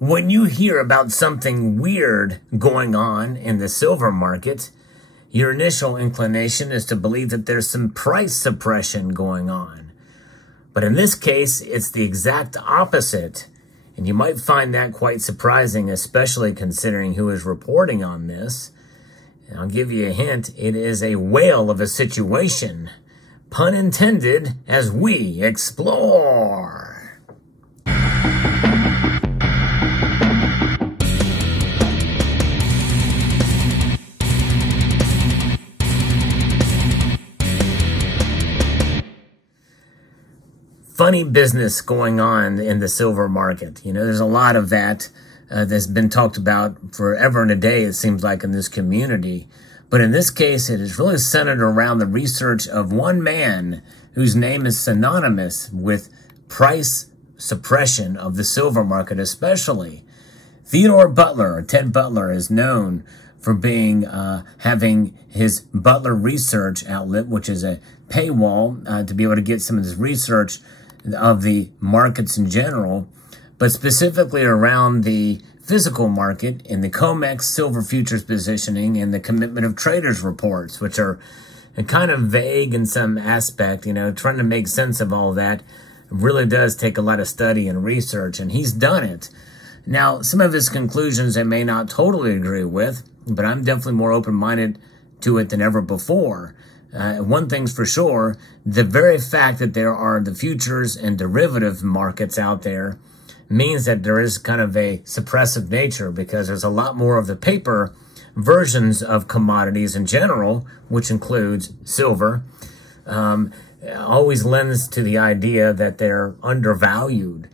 When you hear about something weird going on in the silver market, your initial inclination is to believe that there's some price suppression going on. But in this case, it's the exact opposite. And you might find that quite surprising, especially considering who is reporting on this. And I'll give you a hint. It is a whale of a situation. Pun intended, as we explore. Funny business going on in the silver market. You know, there's a lot of that that's been talked about forever and a day, it seems like, in this community. But in this case, it is really centered around the research of one man whose name is synonymous with price suppression of the silver market, especially. Theodore Butler, or Ted Butler, is known for being having his Butler Research outlet, which is a paywall to be able to get some of this research of the markets in general, but specifically around the physical market in the COMEX silver futures positioning and the commitment of traders reports, which are kind of vague in some aspect. You know, trying to make sense of all that really does take a lot of study and research, and he's done it. Now, some of his conclusions I may not totally agree with, but I'm definitely more open-minded to it than ever before. One thing's for sure, the very fact that there are the futures and derivative markets out there means that there is kind of a suppressive nature, because there's a lot more of the paper versions of commodities in general, which includes silver, always lends to the idea that they're undervalued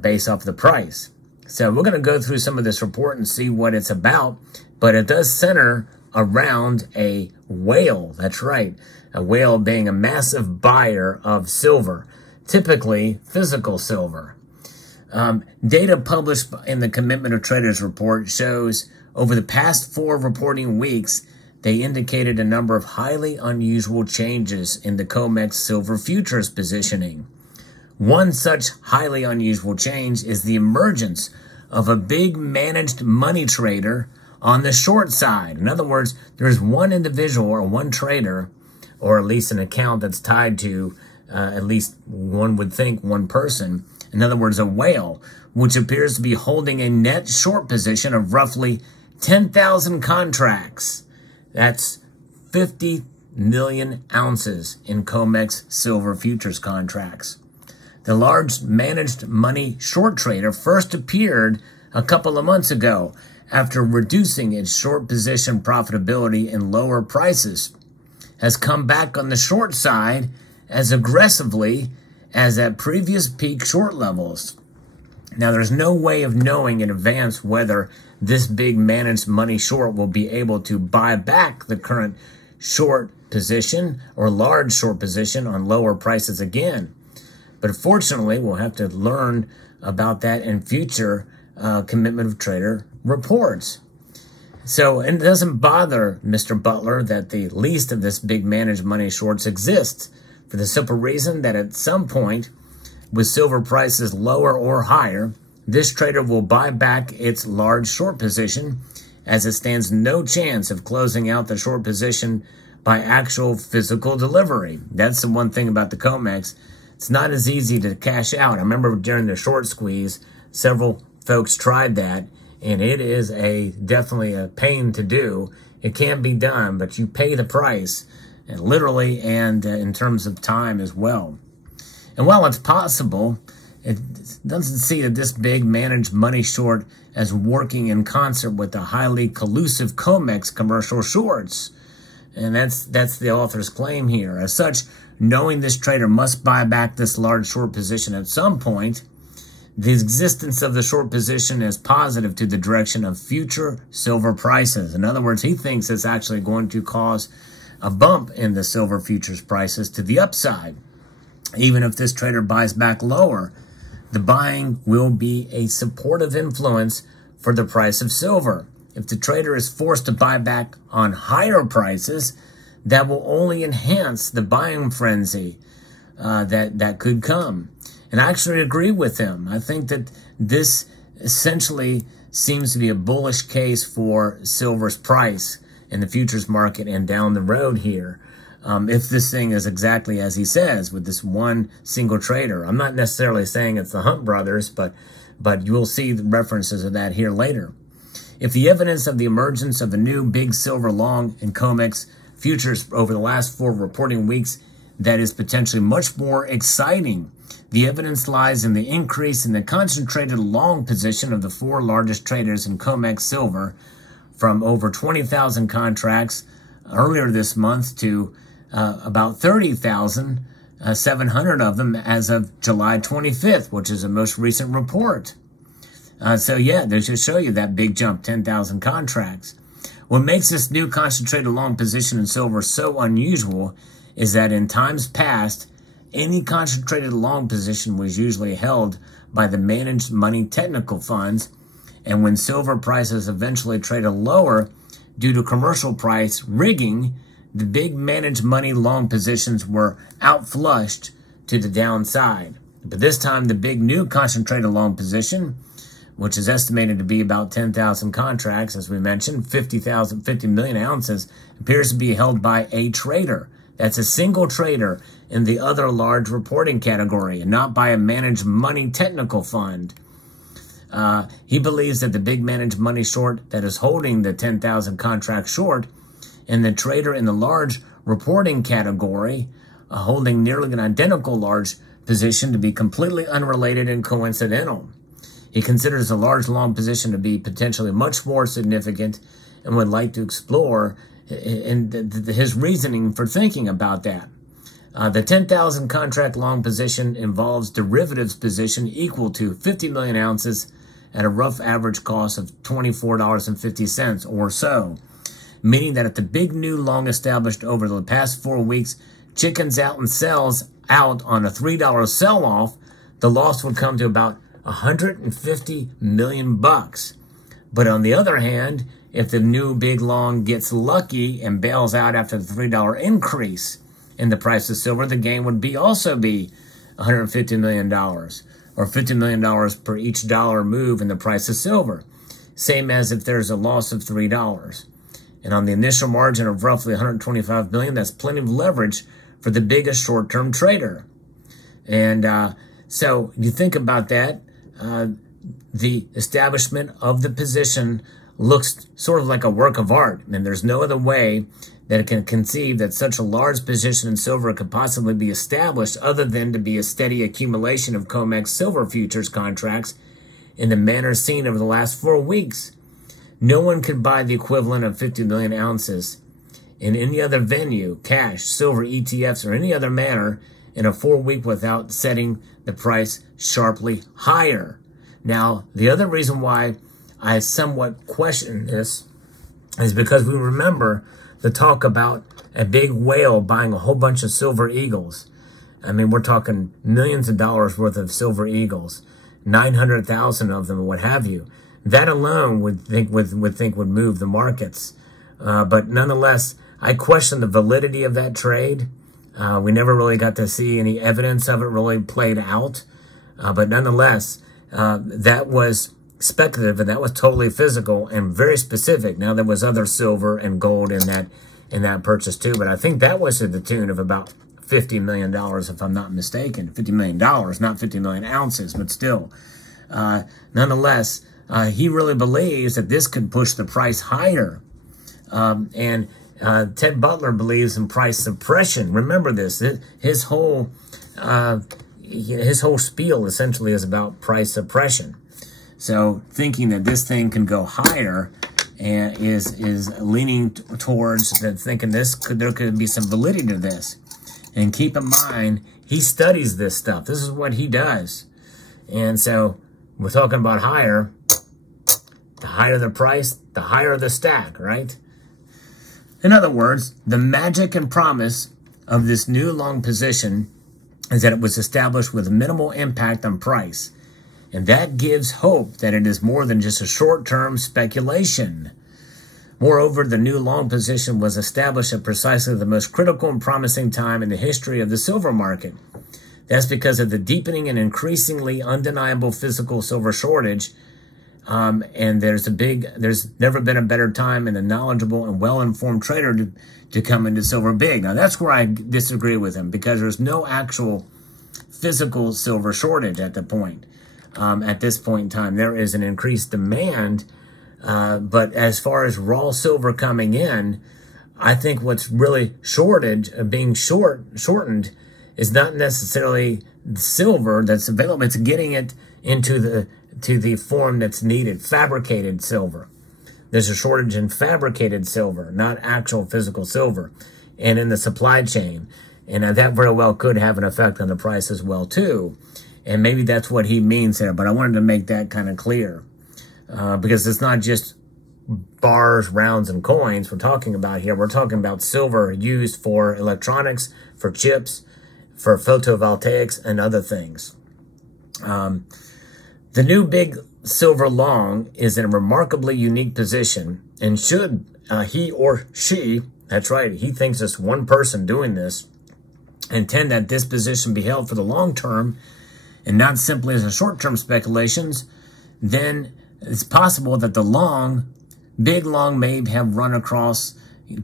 based off the price. So we're going to go through some of this report and see what it's about, but it does center around a whale. That's right. A whale being a massive buyer of silver, typically physical silver. Data published in the Commitment of Traders report shows over the past 4 reporting weeks, they indicated a number of highly unusual changes in the COMEX silver futures positioning. One such highly unusual change is the emergence of a big managed money trader on the short side. In other words, there's one individual or one trader, or at least an account that's tied to at least one would think one person. In other words, a whale, which appears to be holding a net short position of roughly 10,000 contracts. That's 50 million ounces in COMEX silver futures contracts. The large managed money short trader first appeared a couple of months ago after reducing its short position profitability in lower prices, has come back on the short side as aggressively as at previous peak short levels. Now, there's no way of knowing in advance whether this big managed money short will be able to buy back the current short position or large short position on lower prices again. But fortunately, we'll have to learn about that in future Commitment of Trader reports. So it doesn't bother Mr. Butler that the least of this big managed money shorts exists, for the simple reason that at some point, with silver prices lower or higher, this trader will buy back its large short position, as it stands no chance of closing out the short position by actual physical delivery. That's the one thing about the COMEX. It's not as easy to cash out. I remember during the short squeeze, several folks tried that, and it is definitely a pain to do. It can be done, but you pay the price, and literally and in terms of time as well. And while it's possible, it doesn't see that this big managed money short as working in concert with the highly collusive COMEX commercial shorts. And that's the author's claim here. As such, knowing this trader must buy back this large short position at some point, the existence of the short position is positive to the direction of future silver prices. In other words, he thinks it's actually going to cause a bump in the silver futures prices to the upside. Even if this trader buys back lower, the buying will be a supportive influence for the price of silver. If the trader is forced to buy back on higher prices, that will only enhance the buying frenzy that could come. And I actually agree with him. I think that this essentially seems to be a bullish case for silver's price in the futures market and down the road here. If this thing is exactly as he says, with this one single trader. I'm not necessarily saying it's the Hunt brothers, but you will see the references of that here later. If the evidence of the emergence of a new big silver long in COMEX futures over the last 4 reporting weeks that is potentially much more exciting, the evidence lies in the increase in the concentrated long position of the 4 largest traders in COMEX silver from over 20,000 contracts earlier this month to about 30,700 of them as of July 25th, which is the most recent report. So yeah, they should show you that big jump, 10,000 contracts. What makes this new concentrated long position in silver so unusual is that in times past, any concentrated long position was usually held by the managed money technical funds, and when silver prices eventually traded lower due to commercial price rigging, the big managed money long positions were outflushed to the downside. But this time, the big new concentrated long position, which is estimated to be about 10,000 contracts, as we mentioned, 50 million ounces, appears to be held by a trader. That's a single trader in the other large reporting category, and not by a managed money technical fund. He believes that the big managed money short that is holding the 10,000 contract short, and the trader in the large reporting category holding nearly an identical large position to be completely unrelated and coincidental. He considers the large long position to be potentially much more significant and would like to explore his reasoning for thinking about that. The 10,000 contract long position involves derivatives position equal to 50 million ounces at a rough average cost of $24.50 or so, meaning that if the big new long established over the past 4 weeks chickens out and sells out on a $3 sell-off, the loss would come to about 150 million bucks. But on the other hand, if the new big long gets lucky and bails out after the $3 increase in the price of silver, the gain would also be $150 million, or $50 million per each dollar move in the price of silver, same as if there's a loss of $3. And on the initial margin of roughly 125 million, that's plenty of leverage for the biggest short-term trader. And so you think about that, the establishment of the position looks sort of like a work of art, and there's no other way that it can conceive that such a large position in silver could possibly be established other than to be a steady accumulation of COMEX silver futures contracts in the manner seen over the last 4 weeks. No one could buy the equivalent of 50 million ounces in any other venue, cash, silver, ETFs, or any other manner in a 4 week without setting the price sharply higher. Now, the other reason why I somewhat question this is because we remember the talk about a big whale buying a whole bunch of silver eagles. I mean, we're talking millions of dollars worth of silver eagles, 900,000 of them, or what have you. That alone would move the markets. But nonetheless, I question the validity of that trade. We never really got to see any evidence of it really played out. But nonetheless, that was speculative, and that was totally physical and very specific. Now, there was other silver and gold in that purchase too, but I think that was to the tune of about $50 million, if I'm not mistaken. $50 million, not 50 million ounces, but still. Nonetheless, he really believes that this could push the price higher. And Ted Butler believes in price suppression. Remember this, his whole spiel essentially is about price suppression. So thinking that this thing can go higher and is leaning towards that, thinking there could be some validity to this. And keep in mind, he studies this stuff. This is what he does. And so we're talking about higher. The higher the price, the higher the stack, right? In other words, the magic and promise of this new long position is that it was established with minimal impact on price. And that gives hope that it is more than just a short-term speculation. Moreover, the new long position was established at precisely the most critical and promising time in the history of the silver market. That's because of the deepening and increasingly undeniable physical silver shortage And there's never been a better time and a knowledgeable and well-informed trader to come into silver big. Now, that's where I disagree with him, because there's no actual physical silver shortage at this point in time. There is an increased demand, but as far as raw silver coming in, I think what's really being shortened is not necessarily the silver that's available. It's getting it into the form that's needed, fabricated silver. There's a shortage in fabricated silver, not actual physical silver, and in the supply chain. And that very well could have an effect on the price as well, too. And maybe that's what he means there, but I wanted to make that kind of clear. Because it's not just bars, rounds, and coins we're talking about here. We're talking about silver used for electronics, for chips, for photovoltaics, and other things. The new big silver long is in a remarkably unique position, and should he or she, that's right, he thinks it's one person doing this, intend that this position be held for the long term and not simply as a short-term speculations, then it's possible that the big long may have run across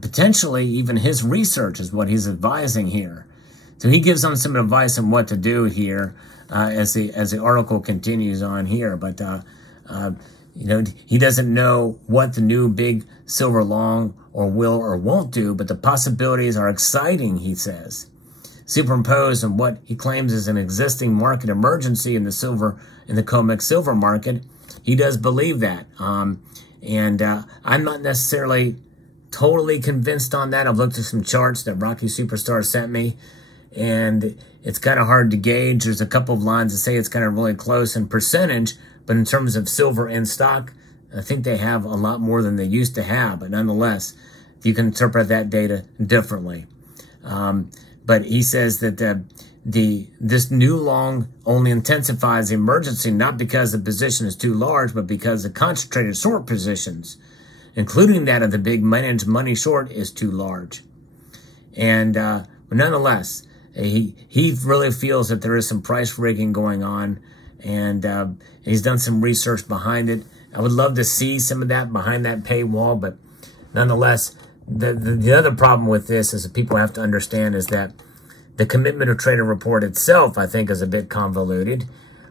potentially even his research is what he's advising here. So he gives them some advice on what to do here as the article continues on here. But, he doesn't know what the new big silver long will or won't do, but the possibilities are exciting, he says. Superimposed on what he claims is an existing market emergency in the COMEX silver market, he does believe that. I'm not necessarily totally convinced on that. I've looked at some charts that Rocky Superstar sent me, and it's kind of hard to gauge. There's a couple of lines that say it's kind of really close in percentage, but in terms of silver in stock, I think they have a lot more than they used to have. But nonetheless, you can interpret that data differently. But he says that this new long only intensifies the emergency, not because the position is too large, but because the concentrated short positions, including that of the big managed money short, is too large. And but nonetheless, he really feels that there is some price rigging going on, and he's done some research behind it. I would love to see some of that behind that paywall, but nonetheless, the other problem with this is that people have to understand is that the Commitment of Trader report itself, I think, is a bit convoluted.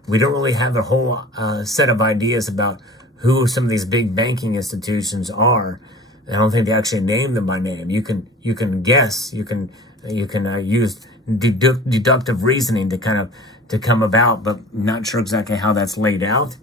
We don't really have a whole set of ideas about who some of these big banking institutions are. I don't think they actually name them by name. You can guess. You can use deductive reasoning to come about, but I'm not sure exactly how that's laid out.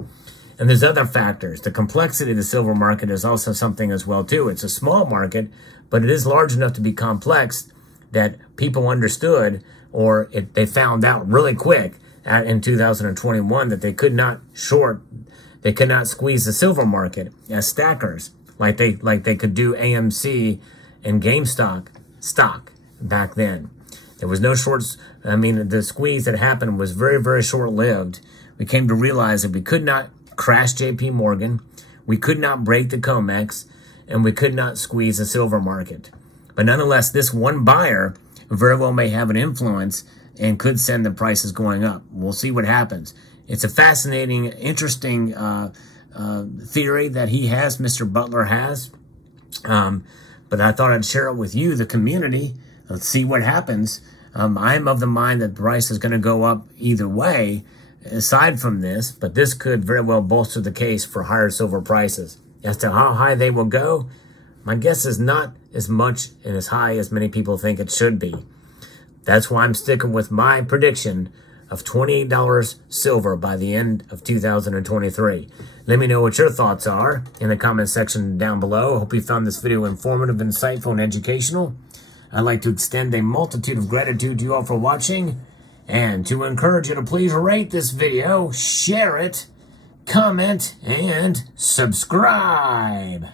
And there's other factors. The complexity of the silver market is also something as well, too. It's a small market, but it is large enough to be complex that people understood, or they found out really quick in 2021 that they could not squeeze the silver market as stackers like they could do AMC and GameStop stock back then. There was no shorts. I mean, the squeeze that happened was very, very short-lived. We came to realize that we could not crash JP Morgan, we could not break the COMEX, and we could not squeeze the silver market. But nonetheless, this one buyer very well may have an influence and could send the prices going up. We'll see what happens. It's a fascinating, interesting theory that he has, Mr. Butler has. But I thought I'd share it with you, the community. Let's see what happens. I'm of the mind that the price is going to go up either way, aside from this, but this could very well bolster the case for higher silver prices. As to how high they will go, my guess is not as much and as high as many people think it should be. That's why I'm sticking with my prediction of $28 silver by the end of 2023. Let me know what your thoughts are in the comment section down below. I hope you found this video informative, insightful, and educational. I'd like to extend a multitude of gratitude to you all for watching, and to encourage you to please rate this video, share it, comment, and subscribe.